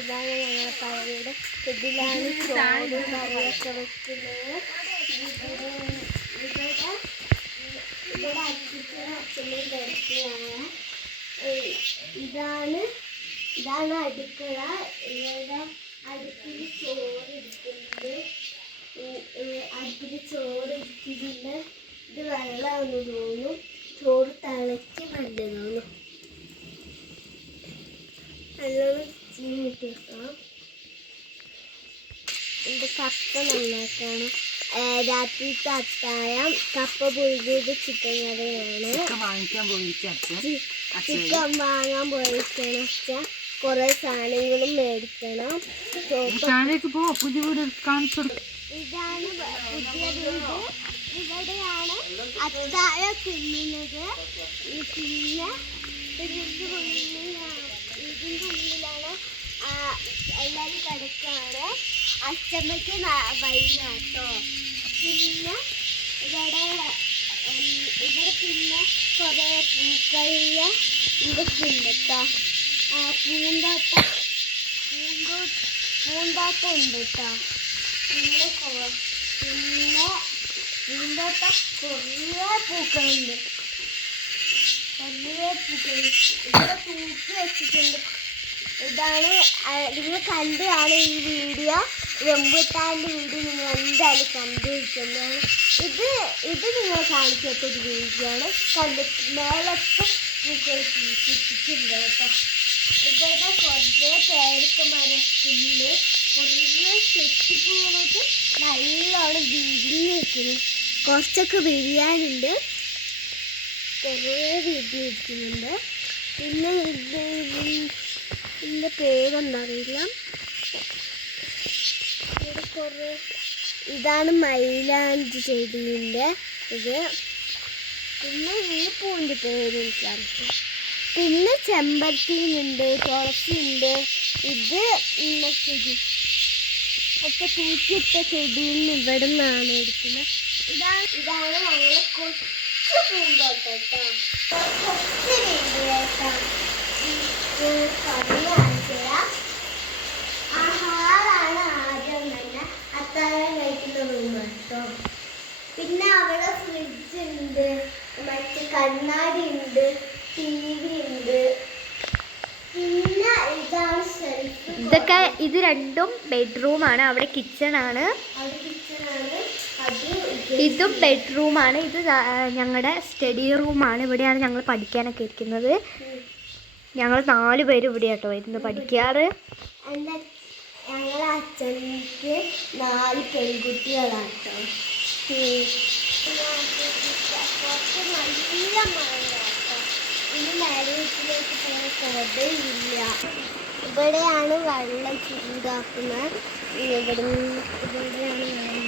ഇതാണ് ഞങ്ങളുടെ പഴയുടെ ഇതിലാണ് ചോറും കറിയൊക്കെ വെക്കുന്നത്. ഇവിടെ അച്ഛനും കിടക്കുകയാണ്. ഇതാണ് അടുക്കള. ഇവിടെ അടുപ്പിൽ ചോറ് ഇരിക്കുന്നുണ്ട്. അടുപ്പിൽ ചോറ് ഇരിക്കുന്നുണ്ട്. ഇത് വെള്ളമാണെന്ന് തോന്നുന്നു. ചോറ് തിളയ്ക്ക് നല്ല തോന്നുന്നു. നല്ലോണം ചീനിട്ടിരിക്കണം. ഇത് കപ്പ നന്നാക്കണം. രാത്രിത്തെ അത്താഴം കപ്പ പുഴുകിയത് ചിക്കൻ കറിയാണ്. ചിക്കൻ വാങ്ങാൻ പോയിരിക്കണം. കുറെ സാധനങ്ങളും മേടിക്കണം. ഇതാണ് പുതിയ വീട്. ഇവിടെയാണ് അത്താഴം തിന്നുന്നത്. പിന്നെ ഇതിൻ്റെ ഉള്ളിലാണ് എല്ലാവരും കിടക്കാണ്. അച്ഛമ്മയ്ക്ക് വൈകുന്നേരട്ടോ. പിന്നെ ഇവിടെ പിന്നെ കുറേ പൂക്കളിൽ ഇതൊക്കെ ഉണ്ട് കേട്ടോ. പൂന്തോട്ടം ഉണ്ട് കേട്ടോ. പിന്നെ പൂന്തോട്ടം കുറേ പൂക്കളുണ്ട്. ഇവിടെ തൂക്കി വെച്ചിട്ടുണ്ട്. ഇതാണ് നിങ്ങൾ കണ്ടാണ് ഈ വീഡിയോ. റംബൂട്ടാൻ്റെ വീഡിയോ നിങ്ങൾ എന്തായാലും കണ്ടിരിക്കുന്നതാണ്. ഇത് നിങ്ങൾ കാണിക്കാത്തൊരു വീഡിയോ ആണ്. മേലത്തെ പൂക്കൾ തൂക്കിയിട്ടുണ്ട് കേട്ടോ. ഇവിടെ കുറേ പേരൊക്കെ മരത്തിൻ്റെ കുറേ ചെത്തിപ്പൂവൊക്കെ നല്ലോണം വിരിഞ്ഞ് വെക്കുന്നു. കുറച്ചൊക്കെ വിരിയാനുണ്ട്. കുറേ വിരിഞ്ഞ് വെക്കുന്നുണ്ട്. പിന്നെ ഇതിൻ്റെ പേരെന്തറിയില്ല. ഇതാണ് മൈലാഞ്ചി ചെടീൻ്റെ ഇത്. പിന്നെ ഈ പൂവിൻ്റെ പേര് എനിക്കറിയാം. പിന്നെ ചെമ്പരത്തിയുണ്ട്, തുളസിയുണ്ട്. ഇത് ഒക്കെ തൂക്കിയിട്ട ചെടിയിൽ നിന്ന് ഇവിടെ നിന്നാണ് എടുക്കുന്നത്. ഇതാണ് ഞങ്ങളെ കൊച്ചു പൂന്തോട്ടം കേട്ടോ. കൊച്ചു രീതിയിലേക്കാ ആഹാറാണ് ആദ്യം തന്നെ അത്താഴം കഴിക്കുന്ന റൂം കേട്ടോ. പിന്നെ അവിടെ ഫ്രിഡ്ജ് ഉണ്ട്, മറ്റേ കണ്ണാടി ഉണ്ട്, TV ഉണ്ട്. പിന്നെ ഇതാണ് ഷെൽഫ്. ഇത് രണ്ടും ബെഡ്റൂമാണ്. അവിടെ കിച്ചണാണ്. ഇതും ബെഡ്റൂമാണ്. ഇത് ഞങ്ങളുടെ സ്റ്റഡി റൂമാണ്. ഇവിടെയാണ് ഞങ്ങൾ പഠിക്കാനൊക്കെ ഇരിക്കുന്നത്. ഞങ്ങൾ 4 പേര് ഇവിടെ കേട്ടോ ഇരുന്ന് പഠിക്കാറ്. ഞങ്ങളെ അച്ഛനിക്ക് 4 പെൺകുട്ടികളാണ് കേട്ടോ. നല്ല മഴ കേട്ടോ. ഇനി മാരേജിലേക്ക് പോകയില്ല. ഇവിടെയാണ് വെള്ളം ചൂടാക്കുന്നത്. ഇവിടെയാണ് വെള്ളം